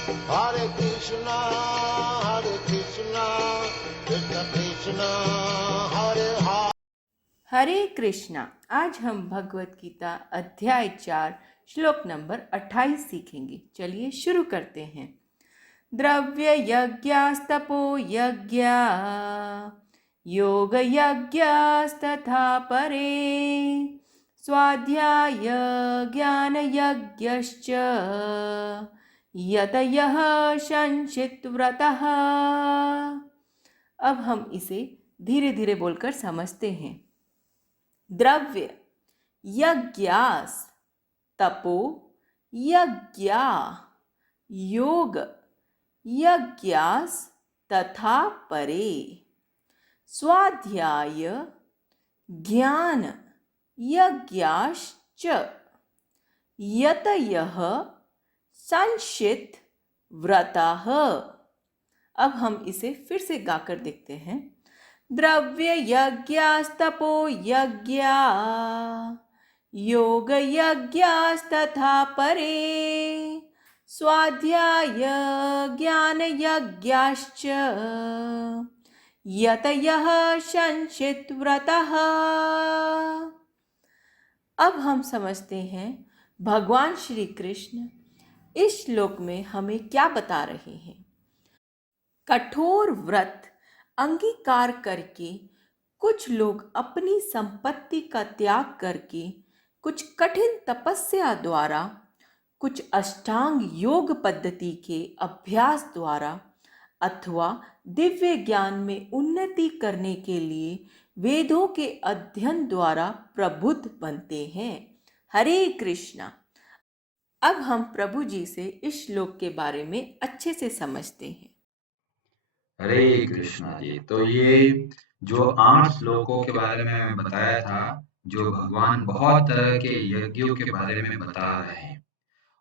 Hare Krishna, Krishna Krishna, Hare Hare. हरे कृष्णा। आज हम भगवत गीता अध्याय 4 श्लोक नंबर 28 सीखेंगे। चलिए शुरू करते हैं। द्रव्य यज्ञास्तपो यज्ञा योग यज्ञास्तथा परे स्वाध्याय ज्ञान यज्ञश्च यतयः संचित व्रतः। अब हम इसे धीरे धीरे बोलकर समझते हैं। द्रव्य यज्ञास, तपो यज्ञा, योग यज्ञास तथा परे स्वाध्याय ज्ञान यज्ञाश्च यतयः संचित व्रतः। अब हम इसे फिर से गाकर देखते हैं। द्रव्य यज्ञास्तपो यज्ञा योग यज्ञास्तथा परे स्वाध्याय ज्ञान यज्ञाश्च यतयः संचित व्रतः। अब हम समझते हैं भगवान श्री कृष्ण इस श्लोक में हमें क्या बता रहे हैं। कठोर व्रत अंगीकार करके कुछ लोग अपनी संपत्ति का त्याग करके, कुछ कठिन तपस्या द्वारा, कुछ अष्टांग योग पद्धति के अभ्यास द्वारा अथवा दिव्य ज्ञान में उन्नति करने के लिए वेदों के अध्ययन द्वारा प्रबुद्ध बनते हैं। हरे कृष्णा। अब हम प्रभु जी से इस श्लोक के बारे में अच्छे से समझते हैं। हरे कृष्णा जी। तो ये जो 8 श्लोकों के बारे में मैं बताया था, जो भगवान बहुत तरह के यज्ञों के बारे में बता रहे हैं,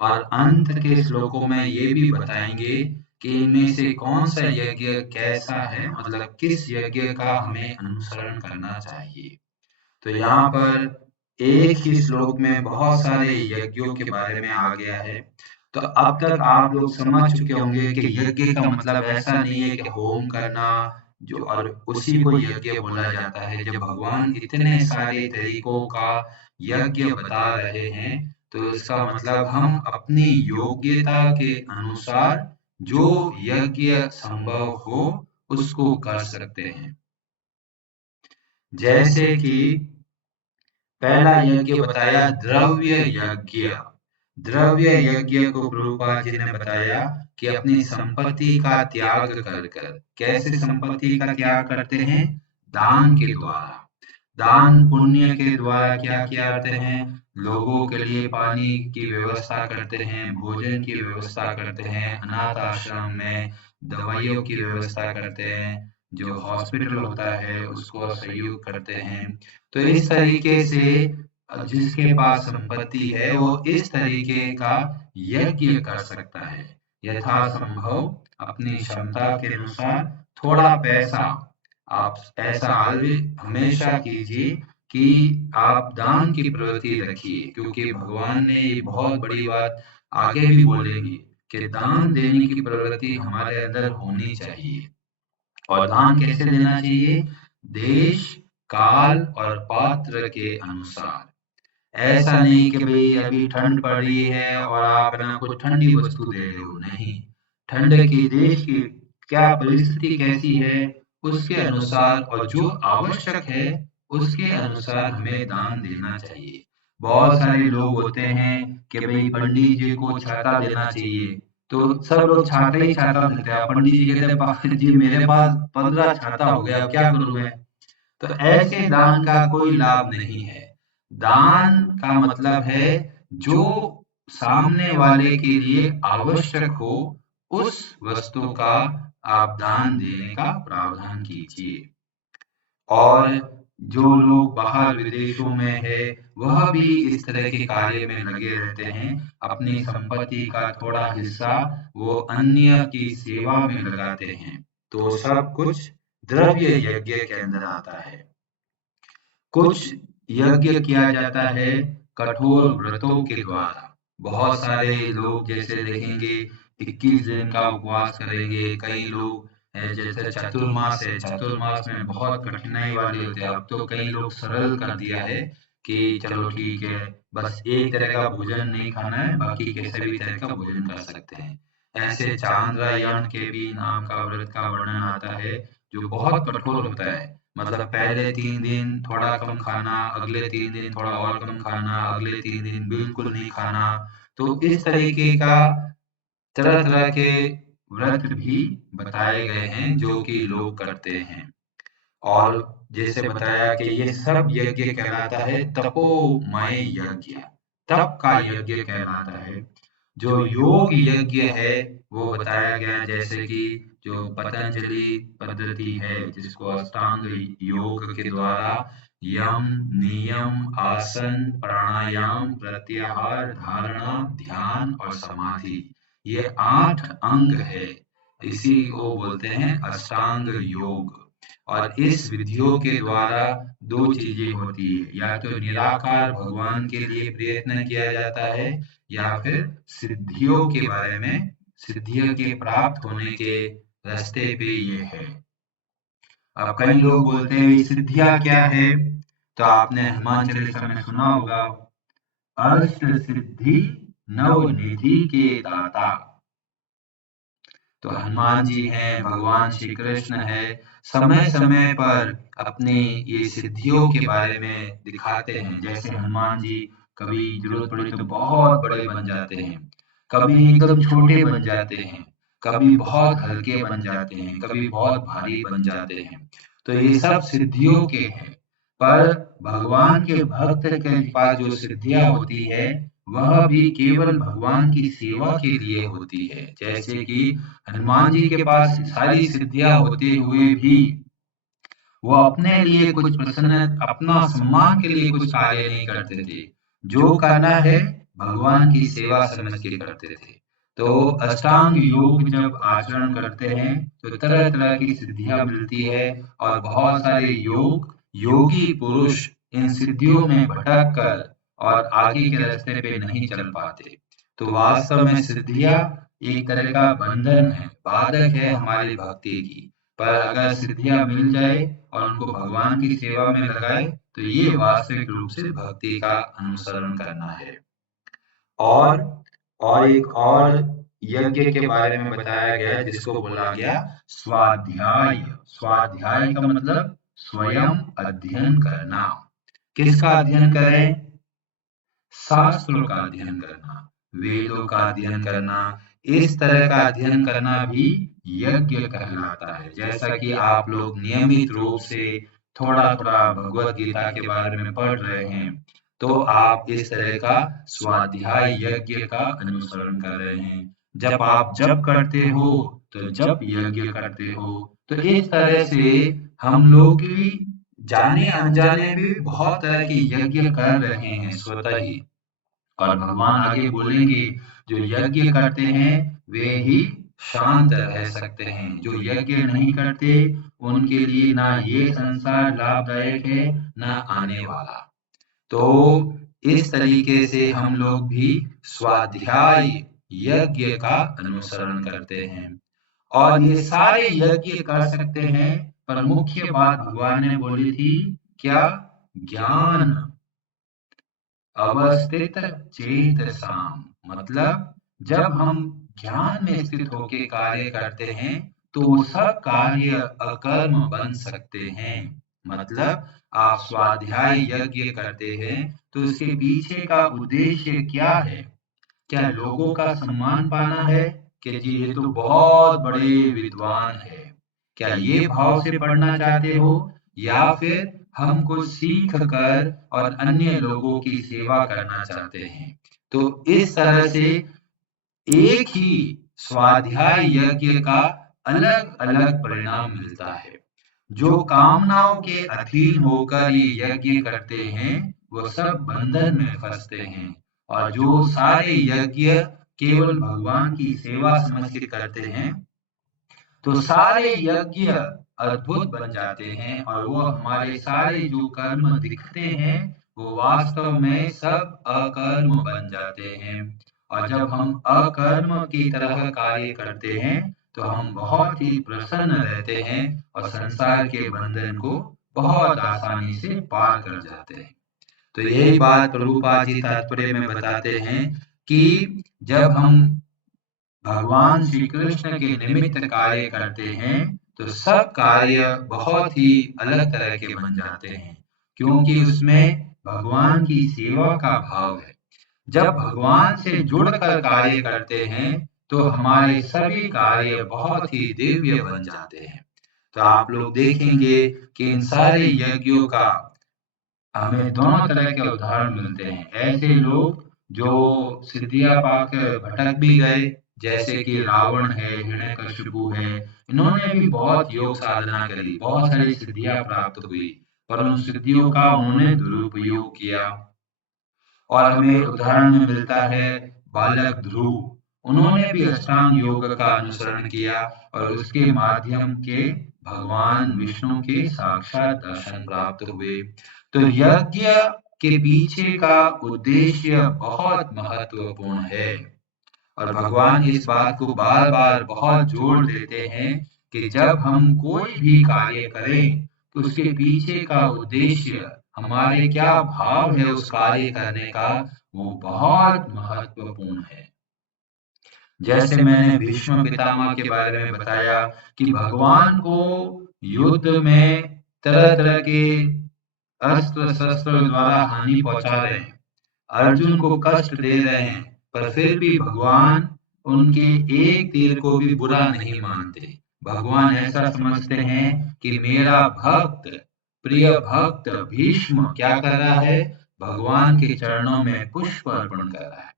और अंत के श्लोकों में ये भी बताएंगे कि इनमें से कौन सा यज्ञ कैसा है, मतलब किस यज्ञ का हमें अनुसरण करना चाहिए। तो यहाँ पर एक ही श्लोक में बहुत सारे यज्ञों के बारे में आ गया है। तो अब तक आप लोग समझ चुके होंगे कि यज्ञ का मतलब ऐसा नहीं है कि होम करना, जो और उसी को यज्ञ बोला जाता है। जब भगवान इतने सारे तरीकों का यज्ञ बता रहे हैं, तो इसका मतलब हम अपनी योग्यता के अनुसार जो यज्ञ संभव हो उसको कर सकते हैं। जैसे कि पहला यज्ञ बताया द्रव्य यज्ञ। द्रव्य यज्ञ को प्रभुपाद जी ने बताया कि अपनी संपत्ति का त्याग कर कर। कैसे संपत्ति का त्याग करते हैं? दान के द्वारा। दान पुण्य के द्वारा क्या किया करते हैं? लोगों के लिए पानी की व्यवस्था करते हैं, भोजन की व्यवस्था करते हैं, अनाथ आश्रम में दवाइयों की व्यवस्था करते हैं, जो हॉस्पिटल होता है उसको सहयोग करते हैं। तो इस तरीके से जिसके पास संपत्ति है वो इस तरीके का यज्ञ कर सकता है। यथासंभव अपनी क्षमता के अनुसार थोड़ा पैसा आप ऐसा हमेशा कीजिए कि आप दान की प्रवृत्ति रखिए, क्योंकि भगवान ने ये बहुत बड़ी बात आगे भी बोलेंगे कि दान देने की प्रवृत्ति हमारे अंदर होनी चाहिए। और दान कैसे देना चाहिए? देश, काल और पात्र के अनुसार। ऐसा नहीं कि भाई अभी ठंड पड़ रही है और आप ना कुछ ठंडी वस्तु दे रहे हो, नहीं। ठंड की, देश की क्या परिस्थिति कैसी है उसके अनुसार और जो आवश्यक है उसके अनुसार हमें दान देना चाहिए। बहुत सारे लोग होते हैं कि भाई पंडित जी को छाता देना चाहिए, तो सब लोग छाता ही छाता देते हैं। पंडित जी कहते हैं जी मेरे पास 15 छाता हो गया, अब क्या करूं मैं? तो ऐसे दान का कोई लाभ नहीं है। दान का मतलब है जो सामने वाले के लिए आवश्यक हो उस वस्तु का आप दान देने का प्रावधान कीजिए। और जो लोग बाहर विदेशों में है वह भी इस तरह के कार्य में लगे रहते हैं। अपनी संपत्ति का थोड़ा हिस्सा वो अन्य की सेवा में लगाते हैं। तो सब कुछ द्रव्य यज्ञ के अंदर आता है। कुछ यज्ञ किया जाता है कठोर व्रतों के द्वारा। बहुत सारे लोग जैसे देखेंगे 21 दिन का उपवास करेंगे। कई लोग जैसे चतुर्मास है, चतुर्मास में बहुत कठिनाई वाले होते हैं। अब तो कई लोग सरल कर दिया है कि चलो ठीक है, बस एक तरह का भोजन नहीं खाना है, बाकी कैसे भी तरह का भोजन कर सकते हैं। ऐसे चांद्रयान के भी नाम का व्रत का वर्णन आता है, जो बहुत कठोर होता है। मतलब पहले 3 दिन थोड़ा कम खाना, अगले 3 दिन थोड़ा और कम खाना, अगले 3 दिन बिल्कुल नहीं खाना। तो इस तरीके का तरह-तरह के व्रत भी बताए गए हैं जो कि लोग करते हैं। और जैसे बताया कि ये सब यज्ञ कहलाता है तपोमय यज्ञ, तप का यज्ञ कहलाता है। जो योग यज्ञ है वो बताया गया, जैसे कि जो पतंजलि पद्धति है जिसको अष्टांग योग के द्वारा यम, नियम, आसन, प्राणायाम, प्रत्याहार, धारणा, ध्यान और समाधि, ये 8 अंग है। इसी को बोलते हैं अष्टांग योग। और इस विधियों के द्वारा 2 चीजें होती है, या तो निराकार भगवान के लिए प्रयत्न किया जाता है, या फिर सिद्धियों के बारे में, सिद्धियों के प्राप्त होने के रास्ते पे ये है। अब कई लोग बोलते हैं सिद्धियां क्या है, तो आपने हनुमान चालीसा में सुना होगा, अष्ट सिद्धि नव निधि के दाता। तो हनुमान जी हैं, भगवान श्री कृष्ण है, समय समय पर अपने ये सिद्धियों के बारे में दिखाते हैं। जैसे हनुमान जी कभी जरूरत पड़ी तो बहुत बड़े बन जाते हैं, कभी एकदम छोटे बन जाते हैं, कभी बहुत हल्के बन जाते हैं, कभी बहुत भारी बन जाते हैं। तो ये सब सिद्धियों के हैं। पर भगवान के भक्त के पास जो सिद्धियां होती है वह भी केवल भगवान की सेवा के लिए होती है। जैसे कि हनुमान जी के पास सारी सिद्धियां होते हुए भी वो अपने लिए कुछ प्रसन्न, अपना सम्मान के लिए कुछ कार्य नहीं करते थे। जो करना है भगवान की सेवा समझ के करते थे। तो अष्टांग योग जब आचरण करते हैं तो तरह तरह की सिद्धियां मिलती है, और बहुत सारे योगी पुरुष इन सिद्धियों में भटक कर और आगे के रास्ते पे नहीं चल पाते। तो वास्तव में सिद्धियां एक तरह का बंधन है, बाधक है हमारी भक्ति की। पर अगर सिद्धियां मिल जाए और उनको भगवान की सेवा में लगाए तो ये वास्तविक रूप से भक्ति का अनुसरण करना है। और एक और यज्ञ के बारे में बताया गया जिसको बोला गया स्वाध्याय। स्वाध्याय का मतलब स्वयं अध्ययन करना। किसका अध्ययन करें? शास्त्रों का अध्ययन करना, वेदों का अध्ययन करना। इस तरह का अध्ययन करना भी यज्ञ कहलाता है। जैसा कि आप लोग नियमित रूप से थोड़ा थोड़ा भगवत गीता के बारे में पढ़ रहे हैं, तो आप इस तरह का स्वाध्याय यज्ञ का अनुसरण कर रहे हैं। जब आप जप करते हो तो जप यज्ञ करते हो। तो इस तरह से हम लोग भी जाने अनजाने भी बहुत तरह के यज्ञ कर रहे हैं स्वतः ही। और भगवान आगे बोलेंगे जो यज्ञ करते हैं वे ही शांत रह सकते हैं, जो यज्ञ नहीं करते उनके लिए ना ये संसार लाभदायक है ना आने वाला। तो इस तरीके से हम लोग भी स्वाध्याय यज्ञ का अनुसरण करते हैं। और ये सारे यज्ञ कर सकते हैं, पर मुख्य बात भगवान ने बोली थी क्या? ज्ञान अवस्थित चेतसाम। मतलब जब हम ज्ञान में स्थित होकर कार्य करते हैं तो वो सब कार्य अकर्म बन सकते हैं। मतलब आप स्वाध्याय यज्ञ करते हैं तो इसके पीछे का उद्देश्य क्या है? क्या लोगों का सम्मान पाना है कि जी ये तो बहुत बड़े विद्वान है? क्या ये भाव से पढ़ना चाहते हो, या फिर हम कुछ सीख कर और अन्य लोगों की सेवा करना चाहते हैं? तो इस तरह से एक ही स्वाध्याय यज्ञ का अलग अलग परिणाम मिलता है। जो कामनाओं के अधीन होकर ये यज्ञ करते हैं वो सब बंधन में फंसते हैं, और जो सारे यज्ञ केवल भगवान की सेवा समझ के करते हैं तो सारे यज्ञ अद्भुत बन जाते हैं, और वो हमारे सारे जो कर्म दिखते हैं वो वास्तव में सब अकर्म बन जाते हैं। और जब हम अकर्म की तरह कार्य करते हैं तो हम बहुत ही प्रसन्न रहते हैं और संसार के बंधन को बहुत आसानी से पार कर जाते हैं। तो यही बात प्रभुपाद जी तात्पर्य में बताते हैं कि जब हम भगवान श्री कृष्ण के निमित्त कार्य करते हैं तो सब कार्य बहुत ही अलग तरह के बन जाते हैं, क्योंकि उसमें भगवान की सेवा का भाव है। जब भगवान से जुड़कर कार्य करते हैं तो हमारे सभी कार्य बहुत ही दिव्य बन जाते हैं। तो आप लोग देखेंगे कि इन सारे यज्ञों का हमें दोनों तरह के उदाहरण मिलते हैं। ऐसे लोग जो सिद्धियां पाकर भटक भी गए, जैसे कि रावण है, हिरण्यकशिपु है, इन्होंने भी बहुत योग साधना करी, बहुत सारी सिद्धियां प्राप्त हुई, पर उन सिद्धियों का उन्होंने दुरुपयोग किया। और हमें उदाहरण में मिलता है बालक ध्रुव। उन्होंने भी अष्टांग योग का अनुसरण किया और उसके माध्यम के भगवान विष्णु के साक्षात दर्शन प्राप्त हुए। तो यज्ञ के पीछे का उद्देश्य बहुत महत्वपूर्ण है और भगवान इस बात को बार बार बहुत जोर देते हैं कि जब हम कोई भी कार्य करें तो उसके पीछे का उद्देश्य, हमारे क्या भाव है उस कार्य करने का, वो बहुत महत्वपूर्ण है। जैसे मैंने भीष्म पितामह के बारे में बताया कि भगवान को युद्ध में तरह तरह के अस्त्र शस्त्र द्वारा हानि पहुंचा रहे हैं, अर्जुन को कष्ट दे रहे हैं, पर फिर भी भगवान उनके एक तीर को भी बुरा नहीं मानते। भगवान ऐसा समझते हैं कि मेरा भक्त, प्रिय भक्त भीष्म क्या कर रहा है, भगवान के चरणों में पुष्प अर्पण कर रहा है।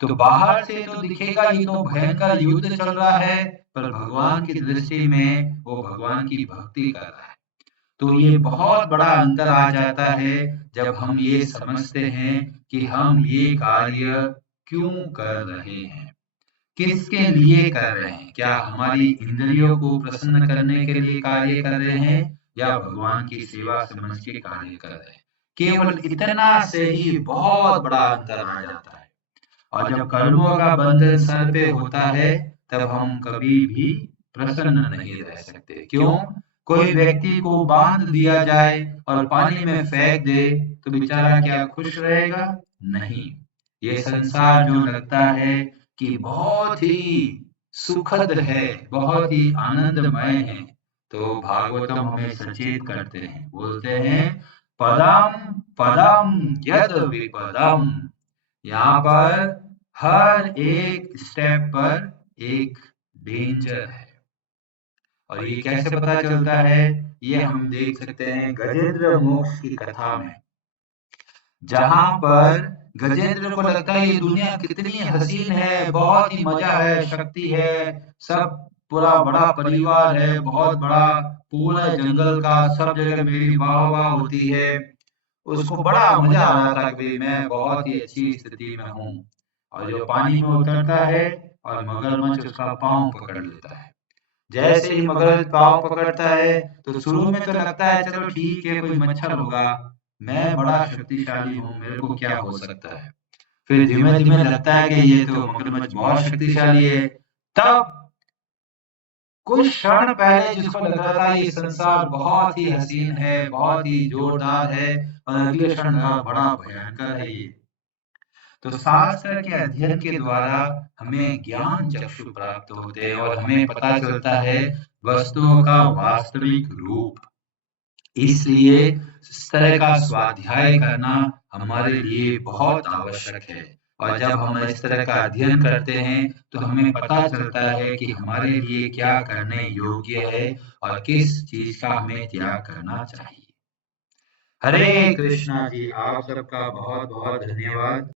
तो बाहर से तो दिखेगा ये तो भयंकर युद्ध चल रहा है, पर भगवान की दृष्टि में वो भगवान की भक्ति कर रहा है। तो ये बहुत बड़ा अंतर आ जाता है जब हम ये समझते हैं कि हम ये कार्य क्यों कर रहे हैं, किसके लिए कर रहे हैं। क्या हमारी इंद्रियों को प्रसन्न करने के लिए कार्य कर रहे हैं या भगवान की सेवा समझ के कार्य कर रहे हैं। केवल इतना से ही बहुत बड़ा अंतर आ जाता है। और जब कर्मों का बंधन सर पे होता है तब हम कभी भी प्रसन्न नहीं रह सकते। क्यों? कोई व्यक्ति को बांध दिया जाए और पानी में फेंक दे तो बेचारा क्या खुश रहेगा? नहीं। ये संसार जो लगता है कि बहुत ही सुखद है, बहुत ही आनंदमय है, तो भागवतम हमें सचेत करते हैं, बोलते हैं पदम पदम यद विपदम। यहाँ पर हर एक स्टेप पर एक डेंजर है। और ये कैसे पता चलता है? ये हम देख सकते हैं गजेंद्र मोक्ष की कथा में, जहां पर गजेंद्र को लगता है ये दुनिया कितनी हसीन है, बहुत ही मजा है, शक्ति है, सब पूरा बड़ा परिवार है, बहुत बड़ा पूरा जंगल का सब जगह मेरी वाह वाह होती है। उसको बड़ा मजा आ रहा था कि मैं बहुत ही अच्छी स्थिति में हूँ। और जो पानी में उतरता है और मगरमच्छ उसका पांव पकड़ लेता है। जैसे ही मगरमच्छ पांव पकड़ता है तो शुरू में तो लगता है चलो ठीक है, कोई मच्छर होगा, मैं बड़ा शक्तिशाली हूँ, मेरे को क्या हो सकता है। फिर धीमे धीमे लगता है कि ये तो मगरमच्छ बहुत शक्तिशाली है। तब कुछ क्षण पहले जिसको लग रहा था ये संसार बहुत ही हसीन है, बहुत ही जोरदार है, और अगले क्षण लगा बड़ा भयंकर है ये। तो शास्त्र के अध्ययन के द्वारा हमें ज्ञान चक्षु प्राप्त होते हैं और हमें पता चलता है वस्तुओं का वास्तविक रूप। इसलिए इस तरह का स्वाध्याय करना हमारे लिए बहुत आवश्यक है। और जब हम इस तरह का अध्ययन करते हैं तो हमें पता चलता है कि हमारे लिए क्या करने योग्य है और किस चीज का हमें त्याग करना चाहिए। हरे कृष्णा जी, आप सबका बहुत बहुत धन्यवाद।